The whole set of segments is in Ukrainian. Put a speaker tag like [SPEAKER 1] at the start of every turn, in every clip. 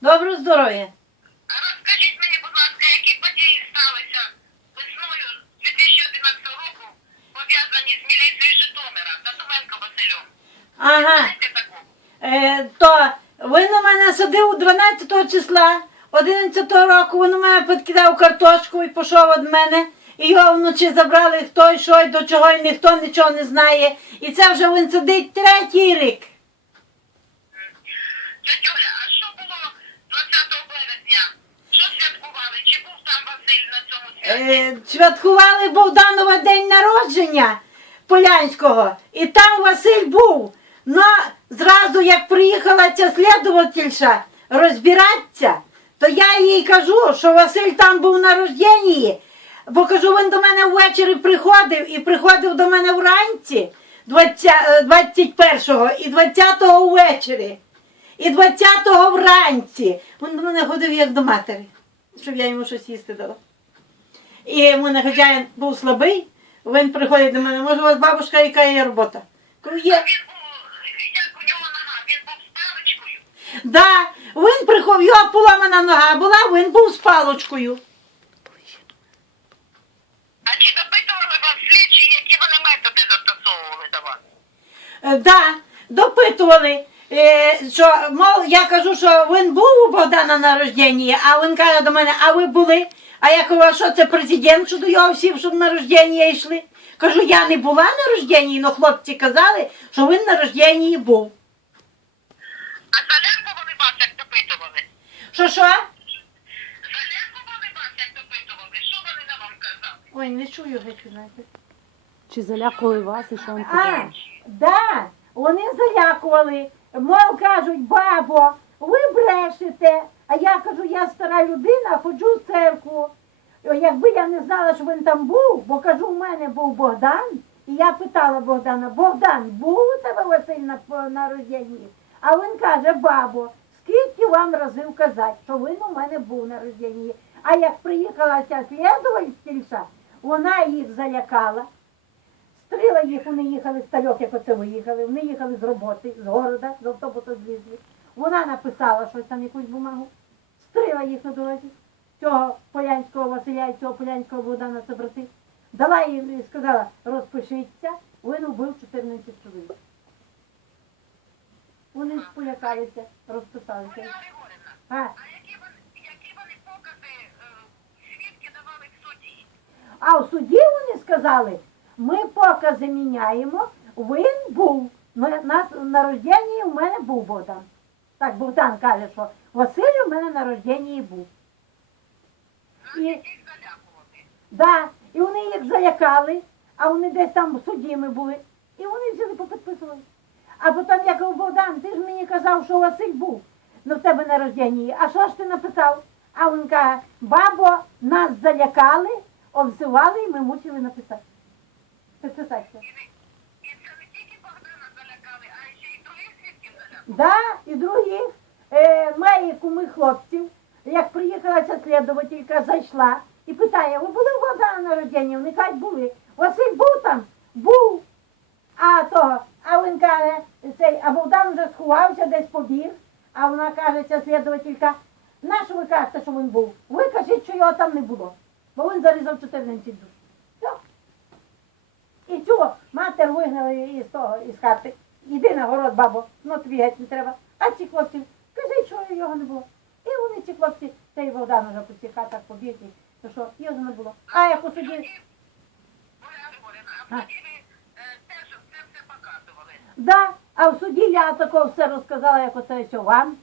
[SPEAKER 1] Доброго здоров'я.
[SPEAKER 2] Розкажіть мені, будь ласка, які події сталися весною 2011 року, пов'язані з міліцією Житомира, Татуменко Василем?
[SPEAKER 1] Ага. Е, то він у мене садив 12 числа, 11 року він у мене підкидав картошку і пішов від мене. І його вночі забрали хто і що, і до чого, і ніхто нічого не знає. І це вже він сидить третій рік.
[SPEAKER 2] Тетя Оля, а що було 20 березня? Що святкували? Чи був там Василь на цьому святі?
[SPEAKER 1] Е, святкували Богданова день народження Полянського, і там Василь був. Но зразу, як приїхала ця слідувательша розбиратися, то я їй кажу, що Василь там був на рожденні, бо кажу, він до мене ввечері приходив і приходив до мене вранці 20, е, 21-го і 20-го ввечері. І 20-го вранці. Він до мене ходив як до матері, щоб я йому щось їсти дала. І мене хазяїн був слабий, він приходить до мене, може, у вас бабушка, яка є робота? Кажу, є. Да, він приходив, його поламана нога була, він був з палочкою.
[SPEAKER 2] А чи допитували вас слідчі, які вони методи застосовували до вас?
[SPEAKER 1] Е, Да, допитували. е, Що, мов, я кажу, що він був у Богдана на рожденні, а він каже до мене, а ви були? А я кажу, а що це президент, що до його всім, щоб на рождення йшли? Кажу, я не була на рожденні, але хлопці казали, що він на рожденні був.
[SPEAKER 2] А залякували вас, як допитували?
[SPEAKER 1] Що що?
[SPEAKER 2] Залякували вас, як допитували? Що вони на вам казали?
[SPEAKER 1] Ой, не чую геть, знаєте.
[SPEAKER 3] Чи залякували вас і що він
[SPEAKER 1] А,
[SPEAKER 3] казав?
[SPEAKER 1] да, вони залякували. Мов кажуть, бабо, ви брешете. А я кажу, я стара людина, ходжу в церкву. Якби я не знала, що він там був, бо кажу, у мене був Богдан, і я питала Богдана, Богдан, був у тебе Василь на, на? А він каже, бабо, скільки вам разів казати, що він у мене був на рожденні. А як приїхала ця слідувальниця, вона їх залякала. Стріла їх, вони їхали з тальок, як оце виїхали. Вони їхали з роботи, з города, з автобуса звізли. Вона написала щось там, якусь бумагу. Стріла їх на дорозі. Цього полянського Василя і цього полянського Богдана це брати. Дала і сказала, розпишіться, він убив 14 чоловік. Вони ж полякалися, розписалися. А,
[SPEAKER 2] а які вони, які вони покази е, свідки давали в суді?
[SPEAKER 1] а в суді вони сказали, ми покази міняємо, він був. На, нас, на рожденні у мене був Богдан. Так, Богдан каже, що Василь у мене на рожденні був. І, да, і вони їх залякали, а вони десь там в суді ми були. І вони взяли попідписували. А потім я кажу, Богдан, ти ж мені казав, що Василь був ну, в тебе на рожденні. А що ж ти написав? А він каже, бабо, нас залякали, обзивали, і ми мусили написати. Підписати. Да, і других е, має куми хлопців. Як приїхала ця слідувателька, зайшла і питає, ви були у Богдана на рожденні? Вони кажуть, були. Василь був там? Був. А то, а він каже, цей, а Богдан вже сховався, десь побіг. А вона каже, ця слідувателька, на що ви кажете, що він був? Ви кажіть, що його там не було. Бо він зарізав 14 душ. І цього матер вигнали із того, із хати. Іди на город, бабо, ну тобі геть не треба. А ці хлопці, кажіть, що його не було. І вони, ці хлопці, цей Богдан вже по цих хатах побігли, то що його не було. А як у суді,
[SPEAKER 2] а це
[SPEAKER 1] да, а в суді я тако все розказала, як оце що вам.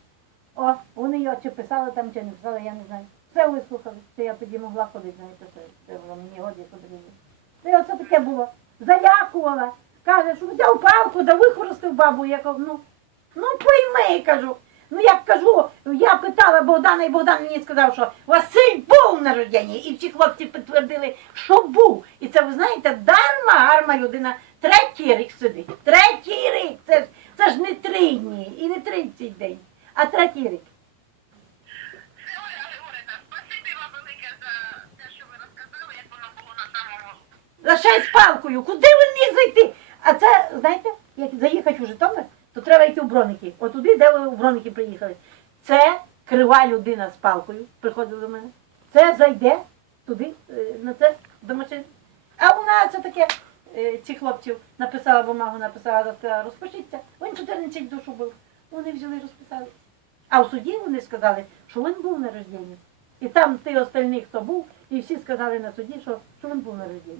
[SPEAKER 1] О, вони його чи писали там, чи не писали, я не знаю. Все вислухали, що я тоді могла ходити, знаєте, це, це було мені годі потрібно. Це оце таке було. Залякувала. Каже, що взяв палку, да вихворостив бабу. Я кажу, ну, ну пойми, кажу. Ну як кажу, я питала Богдана, і Богдан мені сказав, що Василь був на рожденні. І всі хлопці підтвердили, що був. І це ви знаєте, дарма гарна людина третій рік сидить. Третій рік. Це ж, це ж не три дні і не 30 день, а третій рік.
[SPEAKER 2] Ви
[SPEAKER 1] Лише з палкою. Куди він міг зайти? А це, знаєте, як заїхати у Житомир, то треба йти в Броники. От туди, де ви у Броники приїхали. Це крива людина з палкою, приходить до мене. Це зайде туди, е, на це, до. А вона це таке, е, ці хлопців написала бумагу, написала, розпишіться. Він 14 душу був. Вони взяли розписали. А в суді вони сказали, що він був на рожденні. І там ті остальні, хто був, і всі сказали на суді, що, що він був на рожденні.